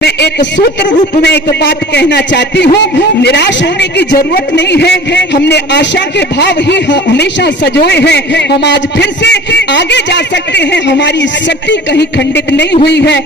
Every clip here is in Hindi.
मैं एक सूत्र रूप में एक बात कहना चाहती हूँ, निराश होने की जरूरत नहीं है। हमने आशा के भाव ही हमेशा सजोए हैं। हम आज फिर से आगे जा सकते हैं, हमारी शक्ति कहीं खंडित नहीं हुई है।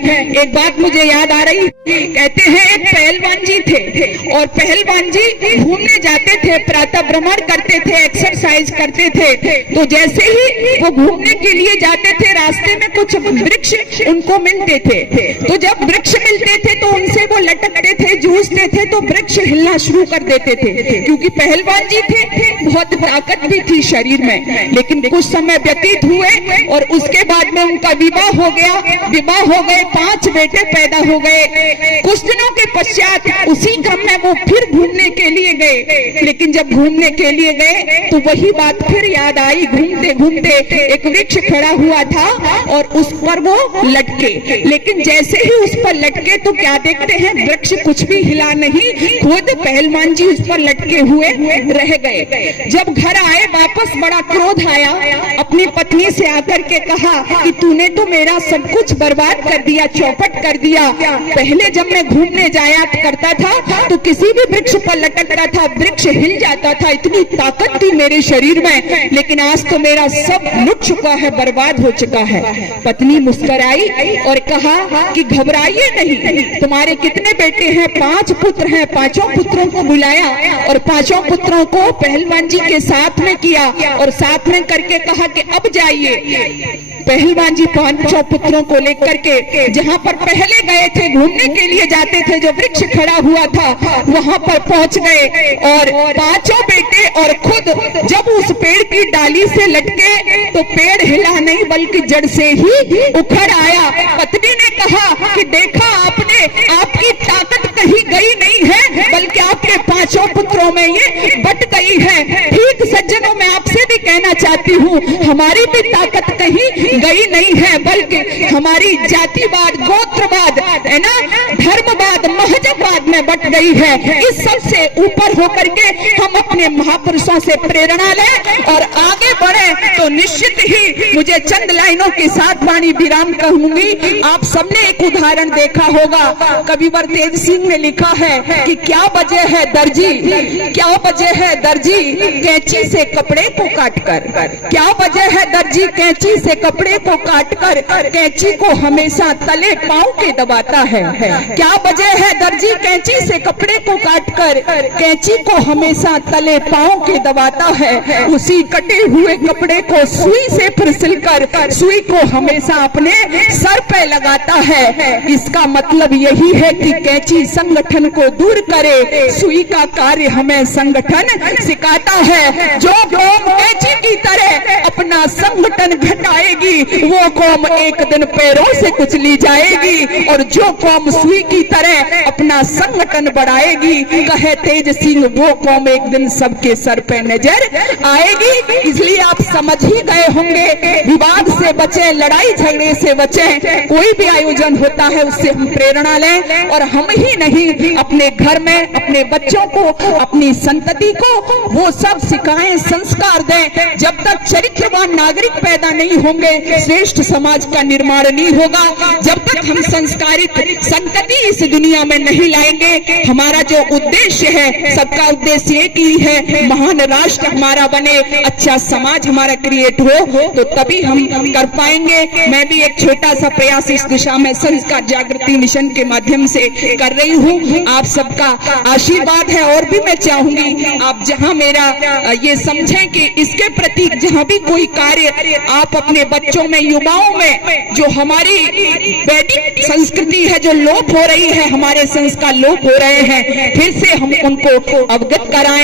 एक बात मुझे याद आ रही, कहते हैं एक पहलवान जी थे और पहलवान जी घूमने जाते थे, प्रातः भ्रमण करते थे, एक्सरसाइज करते थे। तो जैसे ही वो घूमने के लिए जाते थे, रास्ते में कुछ वृक्ष उनको मिलते थे। तो जब वृक्ष मिलते थे तो उनसे वो लटकते थे, जूझते थे, तो वृक्ष हिलना शुरू कर देते थे, क्योंकि पहलवान जी थे, बहुत ताकत भी थी शरीर में। लेकिन कुछ समय व्यतीत हुए और उसके बाद में उनका विवाह हो गया। विवाह हो गए, 5 बेटे पैदा हो गए। कुछ दिनों के पश्चात उसी क्रम में वो फिर घूमने के लिए गए। लेकिन जब घूमने के लिए गए तो वही बात फिर याद आई। घूमते घूमते एक वृक्ष खड़ा हुआ था और उस पर वो लटके। लेकिन जैसे ही उस पर लटके तो क्या देखते हैं, वृक्ष कुछ भी हिला नहीं, खुद पहलवान जी उस पर लटके हुए रह गए। जब घर आए वापस बड़ा क्रोध आया, अपनी पत्नी से आकर के कहा कि तूने तो मेरा सब कुछ बर्बाद कर दिया, चौपट कर दिया। पहले जब मैं घूमने जाया करता था तो किसी भी वृक्ष पर लटकता था, वृक्ष हिल जाता था, इतनी ताकत थी मेरे शरीर में, लेकिन आज तो मेरा सब लुट चुका है, बर्बाद हो चुका है। पत्नी मुस्कुराई और कहा कि घबराइए नहीं, तुम्हारे कितने बेटे हैं? 5 पुत्र हैं। 5 पुत्रों को बुलाया और 5 पुत्रों को पहलवान जी के साथ में किया और साथ में करके कहा कि अब जाइए। पहलवान जी 5 पुत्रों को लेकर के जहां पर पहले गए थे, घूमने के लिए जाते थे, जो वृक्ष खड़ा हुआ था वहां पर पहुंच गए और 5 बेटे और खुद जब उस पेड़ की डाली से लटके तो पेड़ हिला नहीं बल्कि जड़ से ही उखड़ आया। पत्नी ने कहा कि देखा आपने, आपकी ताकत कहीं गई नहीं है बल्कि आपके 5 पुत्रों में ये बट गई है। ठीक सज्जनों, मैं आपसे भी कहना चाहती हूँ, हमारी भी ताकत कहीं गई नहीं है बल्कि हमारी जातिवाद, गोत्रवाद, है ना, धर्मवाद, महजबवाद में बट गई है। इस सब से ऊपर होकर के हम अपने महापुरुषों से प्रेरणा लें और आगे बढ़े तो निश्चित ही मुझे चंद लाइनों के साथ वाणी विराम कहूंगी। आप सबने एक उदाहरण देखा होगा, कविवर तेज सिंह ने लिखा है कि क्या वजह है दर्जी, क्या वजह है दर्जी कैंची से कपड़े को काटकर, क्या वजह है दर्जी कैंची से कपड़े को काटकर कैंची को हमेशा तले पांव के दबाता है। क्या वजह है दर्जी कैंची से कपड़े को काटकर कैंची को हमेशा तले पांव के दबाता है। उसी कटे हुए कपड़े को सुई से फिर सिलकर सुई को हमेशा अपने सर पे लगाता है। इसका मतलब यही है कि कैंची संगठन को दूर करे, सुई का कार्य हमें संगठन सिखाता है। जो कौम कैंची की तरह अपना संगठन घटाएगी वो कौम एक दिन पैरों से कुचली जाएगी, और जो कौम सुई की तरह अपना संगठन बढ़ाएगी, कहे तेज सिंह, वो कौम एक दिन सबके सर पे नजर आएगी। इसलिए आप समझ ही गए होंगे, विवाद से बचे, लड़ाई झगड़े से बचे। कोई भी आयोजन होता है उससे हम प्रेरणा लें और हम ही नहीं, अपने घर में अपने बच्चों को, अपनी संतति को वो सब सिखाएं, संस्कार दें। जब तक चरित्रवान नागरिक पैदा नहीं होंगे, श्रेष्ठ समाज का निर्माण नहीं होगा। जब तक हम संस्कारित संतति इस दुनिया में नहीं लाएंगे, हमारा जो उद्देश्य है, सबका उद्देश्य एक ही है, महान राष्ट्र हमारा बने, अच्छा समाज हमारा क्रिएट हो, तो तभी हम कर पाएंगे। मैं भी एक छोटा सा प्रयास इस दिशा में संस्कार जागृति मिशन के माध्यम से कर रही हूँ। आप सबका आशीर्वाद है और भी मैं चाहूंगी आप जहाँ मेरा ये समझें कि इसके प्रति जहाँ भी कोई कार्य आप अपने बच्चों में, युवाओं में, जो हमारी वैदिक संस्कृति है जो लोप हो रही है, हमारे संस्कार लोप हो रहे हैं, फिर से हम उनको अवगत कराएं।